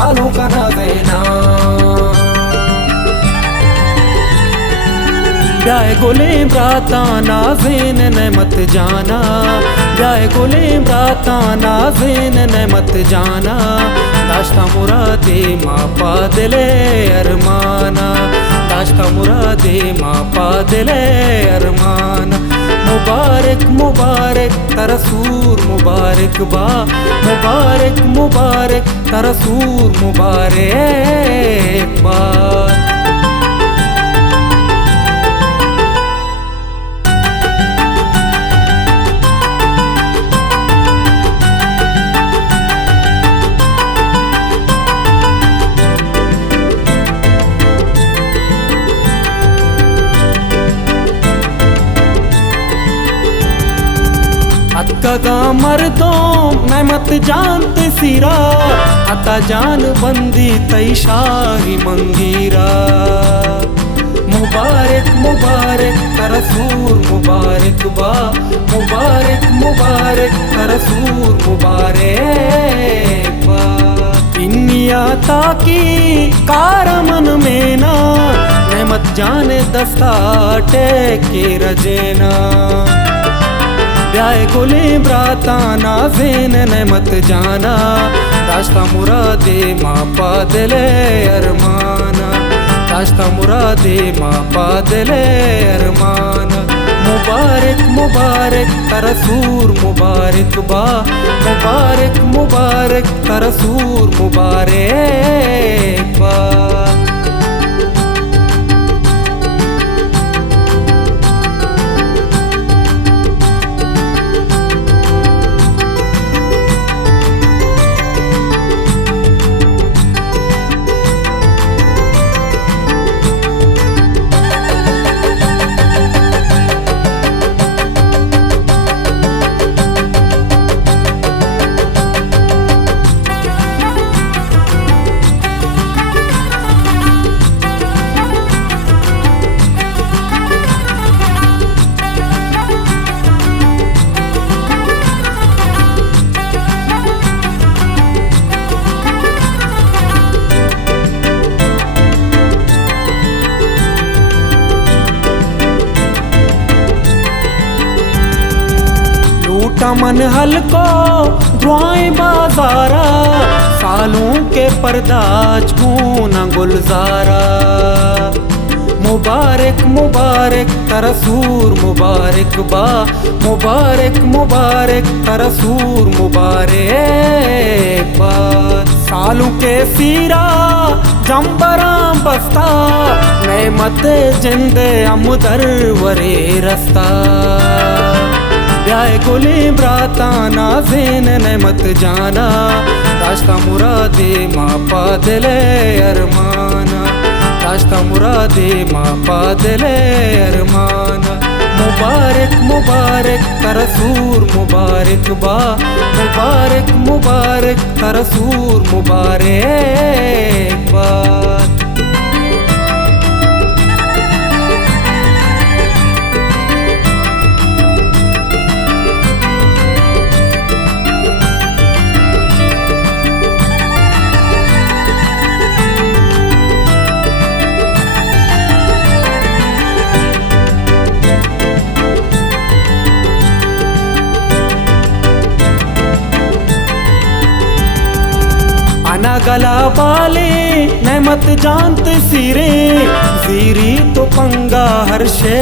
सालों का नाज़ेना। ब्याह गुलेम राता नाज़ेन ने मत जाना, ब्याह गुलेम राता नाज़ेन ने मत जाना। दाश्ता मुरादे मापा दिले अरमाना, दाश्ता मुरादे मापा दिले अरमाना। मुबारक मुबारक तरसूर मुबारक बा, मुबारक मुबारक तरसूर मुबारक बा। अक्का मर्दों मैं मत जानते सिरा, अता जान बंदी तई शाही मंगीरा। मुबारक मुबारक तरसूर मुबारक बा, मुबारक मुबारक तरसूर मुबारक बा। इन्निया ताकी कारमन में ना मैं मत जाने दस्ता टेके रजेना। ब्याह गुलेम राता नाज़ेन ने मत जाना, दाश्ता मुरादे मापा दिले अरमाना, दाश्ता मुरादे मापा दिले अरमाना। मुबारक मुबारक तरसूर मुबारक बा, मुबारक मुबारक तरसूर मुबारक बा। मन हल्को दुआएं बाजारा, सालों के परदाज गुना गुलजारा। मुबारक मुबारक तरसूर मुबारक बा, मुबारक मुबारक तरसूर मुबारक बा। सालों के सीरा जंबरा बस्ता, मैं मत जिंदे अमुदर वरे रस्ता। ब्याह गुलेम राता नाज़ेन ने मत जाना, दाश्ता मुरादे मापा दिले अरमाना, दाश्ता मुरादे मापा दिले अरमाना। मुबारक मुबारक तरसूर मुबारक बा, मुबारक मुबारक तरसूर मुबारक बा। ना गला बाले मैं मत जानते सिरे, जीरी तो पंगा हर शे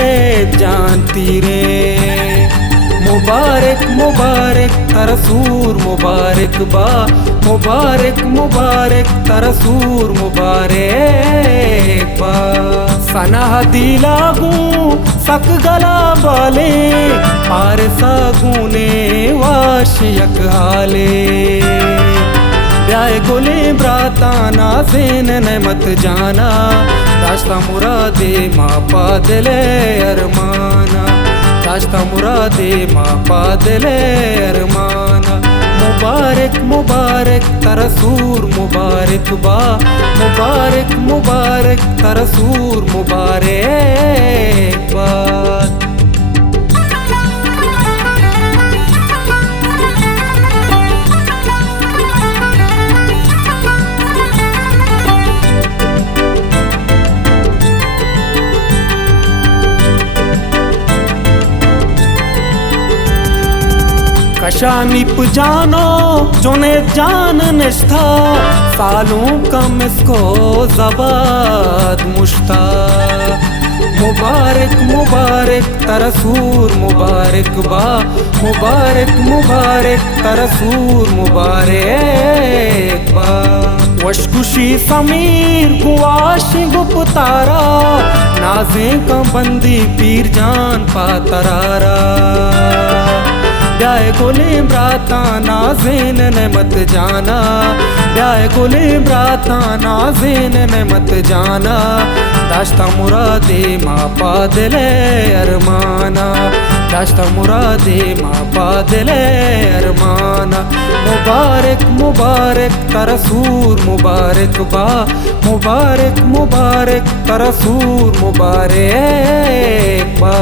जानती रे। मुबारक मुबारक तरसूर मुबारक बा, मुबारक मुबारक तरसूर मुबारक बा। सना दिलागू सक गला बाले, पार सागूने वाश यक हाले। ब्याह गुलेम राता नाज़ेन ने मत जाना, दाश्ता मुरादे मापा दिले अरमाना, दाश्ता मुरादे मापा दिले अरमाना। मुबारक मुबारक तरसूर मुबारक बा, मुबारक मुबारक तरसूर मुबारक बा। शानिप जानो जोने जान निष्ठा सालों कम इसको जबाद मुश्ता मुबारक मुबारक तरसूर मुबारक बा मुबारक मुबारक तरसूर मुबारक बा वशकुशी समीर गुआश गुप्तारा नाजे का बंदी पीर जान पातरारा ब्याह गोले ब्राता नाज़ेन ने मत जाना ब्याह गोले ब्राता नाज़ेन ने मत जाना दाश्ता मुरादे माँ पादले अरमाना दाश्ता मुरादे माँ पादले अरमाना मुबारक मुबारक तरसूर मुबारक बा मुबारक मुबारक तरसूर मुबारक बा।